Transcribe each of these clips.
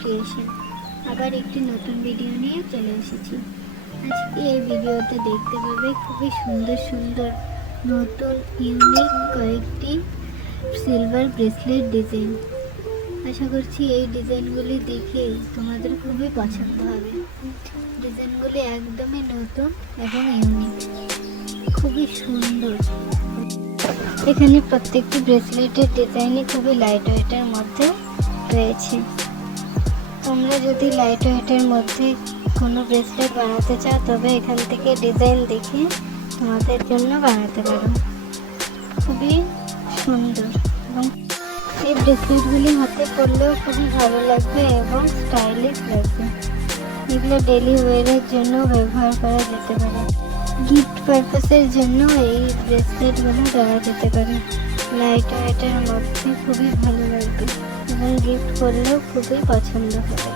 Creation আবার একটি নতুন ভিডিও নিয়ে চলে এসেছি। আজকে এই ভিডিওতে দেখতে পাবে খুবই সুন্দর সুন্দর নতুন ইউনিক কয়েকটি সিলভার ব্রেসলেট ডিজাইন। আশা করছি এই ডিজাইনগুলি দেখে তোমাদের খুবই পছন্দ হবে। ডিজাইনগুলি একদমই নতুন এবং ইউনিক, খুবই সুন্দর। এখানে প্রত্যেকটি ব্রেসলেটের ডিজাইনই খুবই লাইট ওয়েটের মধ্যে রয়েছে। তোমরা যদি লাইট ওয়েটের মধ্যে কোনো ব্রেসলেট বানাতে চাও তবে এখান থেকে ডিজাইন দেখে তোমাদের জন্য বানাতে পারো। খুবই সুন্দর এবং এই ব্রেসলেটগুলি হাতে পরলেও খুবই ভালো লাগবে এবং স্টাইলিশ লাগবে। এগুলো ডেলি ওয়ারের জন্য ব্যবহার করা যেতে পারে। গিফট পারপাসের জন্য এই ব্রেসলেটগুলো দেওয়া যেতে পারে। লাইট ওয়েটের মধ্যে খুবই ভালো লাগবে এবং গিফট করলেও খুবই পছন্দ হবে।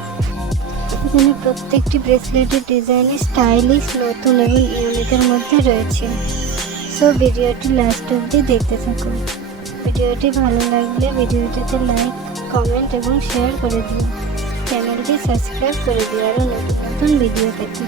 এখানে প্রত্যেকটি ব্রেসলেটের ডিজাইনে স্টাইলিশ, নতুন এবং ইউনিকের মধ্যে রয়েছে। সো ভিডিওটি লাস্ট অবধি দেখতে থাকো। ভিডিওটি ভালো লাগলে ভিডিওটিতে লাইক, কমেন্ট এবং শেয়ার করে দিও। চ্যানেলটি সাবস্ক্রাইব করে দিও আরও নতুন নতুন ভিডিও পেতে।